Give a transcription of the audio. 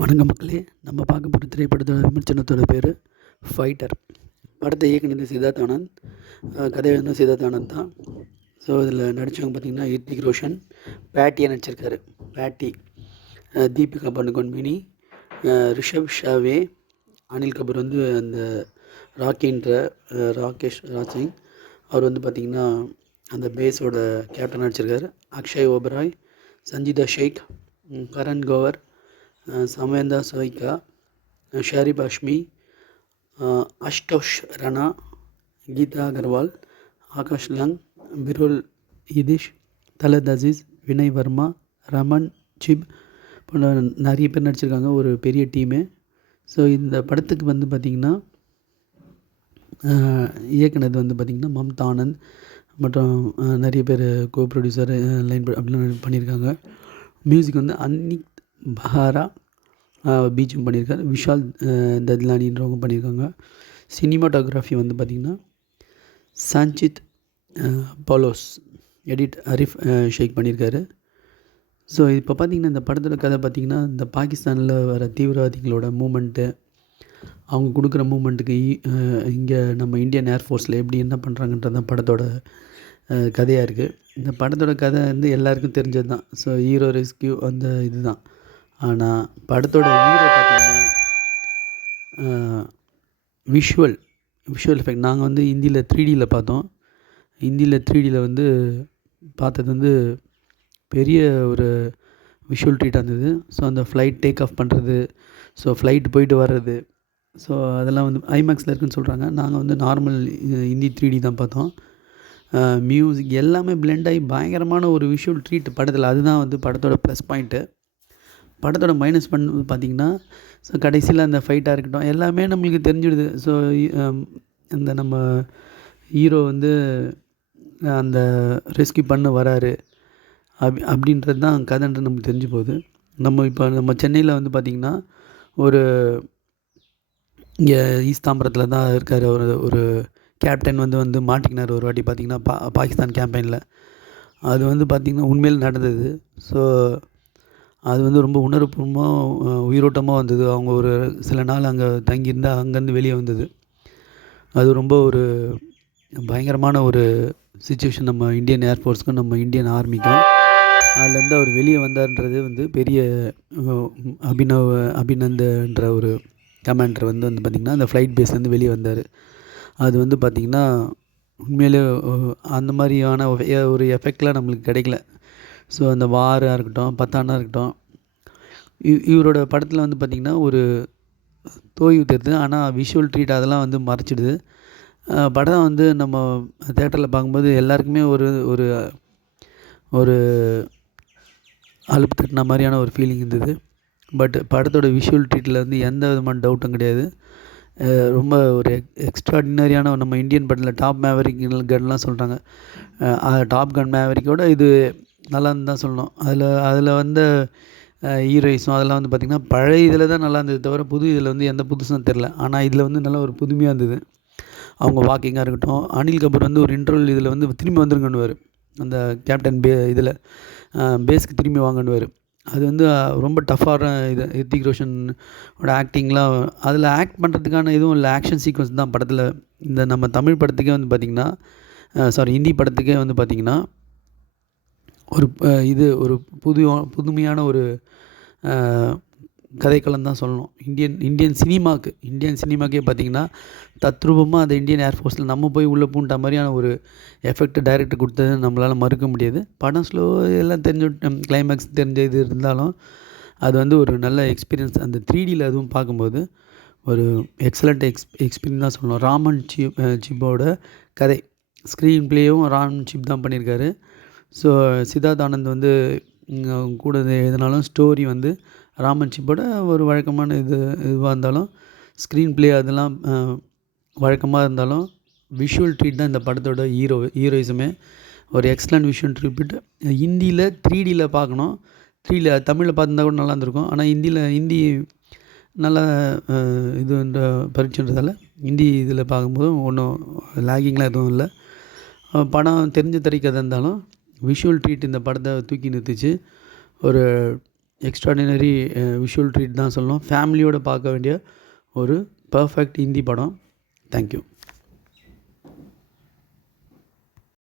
வணக்கம் மக்களே. நம்ம பார்க்க போகிற திரைப்படத்தோட விமர்சனத்தோட பேர் ஃபைட்டர். படத்தை இயக்குனது சித்தார்த் ஆனந்த், கதை எழுதின சித்தார்த் ஆனந்த் தான். ஸோ இதில் நடித்தவங்க பார்த்திங்கன்னா ஹிருத்திக் ரோஷன், பேட்டியாக நடிச்சிருக்காரு. பேட்டி, தீபிகா படுகோன், மினி, ரிஷப் ஷாவே, அனில் கபூர் வந்து அந்த ராக்கின்ற ராகேஷ் ராஜ் சிங் அவர் வந்து பார்த்திங்கன்னா அந்த பேஸோட கேப்டன் நடிச்சிருக்காரு. அக்ஷய் ஓபராய், சஞ்சிதா ஷேக், கரண் கோவர், சமேந்தா சோய்கா, ஷாரிப் அஷ்மி, அஷ்டோஷ் ராணா, கீதா அகர்வால், ஆகாஷ் லங், பிருல் ஈதிஷ், தலத் அசீஸ், வினய் வர்மா, ரமன் சிப் போன்ற நிறைய பேர் நடிச்சிருக்காங்க. ஒரு பெரிய டீமு. ஸோ இந்த படத்துக்கு வந்து பார்த்திங்கன்னா இயக்குனது வந்து பார்த்திங்கன்னா மம்தா ஆனந்த் மற்றும் நிறைய பேர் கோ ப்ரொடியூசர் லைன் அப்படிலாம் பண்ணியிருக்காங்க. மியூசிக் வந்து அன்னிக் பஹாரா பீஜும் பண்ணியிருக்காரு. விஷால் தத்லானின்றவங்க பண்ணியிருக்காங்க. சினிமாட்டோகிராஃபி வந்து பார்த்திங்கன்னா சஞ்சித் பாலோஸ், எடிட் அரிஃப் ஷேக் பண்ணியிருக்காரு. ஸோ இப்போ பார்த்திங்கன்னா இந்த படத்தோட கதை பார்த்திங்கன்னா இந்த பாகிஸ்தானில் வர தீவிரவாதிகளோட மூமெண்ட்டு, அவங்க கொடுக்குற மூமெண்ட்டுக்கு இங்கே நம்ம இந்தியன் ஏர்ஃபோர்ஸில் எப்படி என்ன பண்ணுறாங்கன்றது தான் படத்தோட கதையாக இருக்குது. இந்த படத்தோட கதை வந்து எல்லாருக்கும் தெரிஞ்சது தான். ஸோ ஹீரோ ரெஸ்கியூ அந்த இது தான். ஆனால் படத்தோட ஹீரோ பார்த்திங்கன்னா விஷுவல் எஃபெக்ட் நாங்கள் வந்து ஹிந்தியில் 3Dயில் பார்த்தோம். ஹிந்தியில் 3Dயில் வந்து பார்த்தது வந்து பெரிய ஒரு விஷுவல் ட்ரீட்டாக இருந்தது. ஸோ அந்த ஃப்ளைட் டேக் ஆஃப் பண்ணுறது, ஸோ ஃப்ளைட் போயிட்டு வர்றது, ஸோ அதெல்லாம் வந்து ஐமேக்ஸில் இருக்குதுன்னு சொல்கிறாங்க. நாங்கள் வந்து நார்மல் ஹிந்தி 3D தான் பார்த்தோம். மியூசிக் எல்லாமே பிளெண்ட் ஆகி பயங்கரமான ஒரு விஷுவல் ட்ரீட் படத்தில். அதுதான் வந்து படத்தோட ப்ளஸ் பாயிண்ட்டு. படத்தோட மைனஸ் பண்ணு பார்த்திங்கன்னா ஸோ கடைசியில் அந்த ஃபைட்டாக இருக்கட்டும் எல்லாமே நம்மளுக்கு தெரிஞ்சிடுது. ஸோ அந்த நம்ம ஹீரோ வந்து அந்த ரெஸ்க்யூ பண்ண வராரு அப்படின்றது தான் கதைன்றது நமக்கு தெரிஞ்சு போகுது. நம்ம சென்னையில் வந்து பார்த்திங்கன்னா ஒரு இங்கே ஈஸ்ட் தாம்பரத்தில் தான் இருக்கார். ஒரு கேப்டன் வந்து மாட்டிக்கினார் ஒரு வாட்டி பார்த்திங்கன்னா பாகிஸ்தான் கேம்பெயினில். அது வந்து பார்த்திங்கன்னா உண்மையில் நடந்தது. ஸோ அது வந்து ரொம்ப உணர்வுபூர்வமாக உயிரோட்டமாக வந்தது. அவங்க ஒரு சில நாள் அங்கே தங்கியிருந்தால் அங்கேருந்து வெளியே வந்தது. அது ரொம்ப ஒரு பயங்கரமான ஒரு சிச்சுவேஷன் நம்ம இந்தியன் ஏர்ஃபோர்ஸுக்கும் நம்ம இந்தியன் ஆர்மிக்கும். அதுலேருந்து அவர் வெளியே வந்தார்ன்றது வந்து பெரிய அபிநந்தன்ற ஒரு கமாண்டர் வந்து பார்த்திங்கன்னா அந்த ஃப்ளைட் பேஸ்லேருந்து வெளியே வந்தார். அது வந்து பார்த்திங்கன்னா உண்மையிலே அந்த மாதிரியான ஒரு எஃபெக்ட்லாம் நம்மளுக்கு கிடைக்கல. ஸோ அந்த வாராக இருக்கட்டும், பத்தானாக இருக்கட்டும், இவரோட படத்தில் வந்து பார்த்திங்கன்னா ஒரு தோய்வு தெரியுது. ஆனால் விஷுவல் ட்ரீட் அதெல்லாம் வந்து மறைச்சிடுது. படம் வந்து நம்ம தேட்டரில் பார்க்கும்போது எல்லாருக்குமே ஒரு ஒரு ஒரு அலுப்பு தட்டின மாதிரியான ஒரு ஃபீலிங் இருந்தது. பட் படத்தோட விஷுவல் ட்ரீட்டில் வந்து எந்த விதமான டவுட்டும் கிடையாது. ரொம்ப ஒரு எக்ஸ்ட்ராடினரியான நம்ம இந்தியன் படத்தில் டாப் மேவரிக் கன்லாம் சொல்கிறாங்க. டாப் கன் மேவரிக்கோட இது நல்லான்னு தான் சொல்லணும். அதில் வந்த ஹீரோயிஸும் அதெல்லாம் வந்து பார்த்திங்கன்னா பழைய இதில் தான் நல்லா இருந்தது தவிர புது இதில் வந்து எந்த புதுசும் தெரில. ஆனால் இதில் வந்து நல்லா ஒரு புதுமையாக இருந்தது. அவங்க வாக்கிங்காக இருக்கட்டும், அனில் கபூர் வந்து ஒரு இன்டர்வல் இதில் வந்து திரும்பி வந்துருங்கன்னுவார். அந்த கேப்டன் இதில் பேஸ்க்கு திரும்பி வாங்கன்னுவார். அது வந்து ரொம்ப டஃப்பான இது. ஹிருத்திக் ரோஷனோட ஆக்டிங்லாம் அதில் ஆக்ட் பண்ணுறதுக்கான எதுவும் இல்லை. ஆக்ஷன் சீக்வன்ஸ் தான் படத்தில். இந்த நம்ம தமிழ் படத்துக்கே வந்து பார்த்திங்கன்னா ஹிந்தி படத்துக்கே வந்து பார்த்திங்கன்னா ஒரு புதுமையான ஒரு கதைக்களம் தான் சொல்லணும். இந்தியன் சினிமாக்கே பார்த்திங்கன்னா தத்ரூபமாக அந்த இந்தியன் ஏர்ஃபோர்ஸில் நம்ம போய் உள்ளே பூண்ட மாதிரியான ஒரு எஃபெக்ட் டைரக்டர் கொடுத்தது நம்மளால் மறுக்க முடியாது. படம் ஸ்லோ எல்லாம் தெரிஞ்ச கிளைமேக்ஸ் தெரிஞ்ச இது இருந்தாலும் அது வந்து ஒரு நல்ல எக்ஸ்பீரியன்ஸ். அந்த 3Dயில் அதுவும் பார்க்கும்போது ஒரு எக்ஸலண்ட் எக்ஸ்பீரியன்ஸ் தான் சொல்லணும். ராமன் சிப்போட கதை ஸ்க்ரீன் ப்ளேயும் ராமன் சிப் தான் பண்ணியிருக்காரு. ஸோ சித்தார்த் ஆனந்த் வந்து கூட எழுதினாலும் ஸ்டோரி வந்து ராமன் சிப்போட ஒரு வழக்கமான இதுவாக இருந்தாலும் ஸ்க்ரீன் ப்ளே அதெல்லாம் வழக்கமாக இருந்தாலும் விஷுவல் ட்ரீட் தான் இந்த படத்தோட ஹீரோயிஸுமே. ஒரு எக்ஸலண்ட் விஷுவல் ட்ரீட். ஹிந்தியில் 3Dயில் பார்க்கணும். 3Dயில் தமிழில் பார்த்துருந்தா கூட நல்லா இருந்திருக்கும். ஆனால் ஹிந்தி நல்லா இதுன்ற பரீட்சைன்றதால ஹிந்தி இதில் பார்க்கும்போது ஒன்றும் லேகிங்லாம் எதுவும் இல்லை. படம் தெரிஞ்ச திரைக்கதை இருந்தாலும் விஷுவல் ட்ரீட் இந்த படத்தை தூக்கி நிறுத்திச்சு. ஒரு எக்ஸ்ட்ராடினரி விஷுவல் ட்ரீட் தான் சொல்லணும். ஃபேமிலியோடு பார்க்க வேண்டிய ஒரு பர்ஃபெக்ட் ஹிந்தி படம். தேங்க்யூ.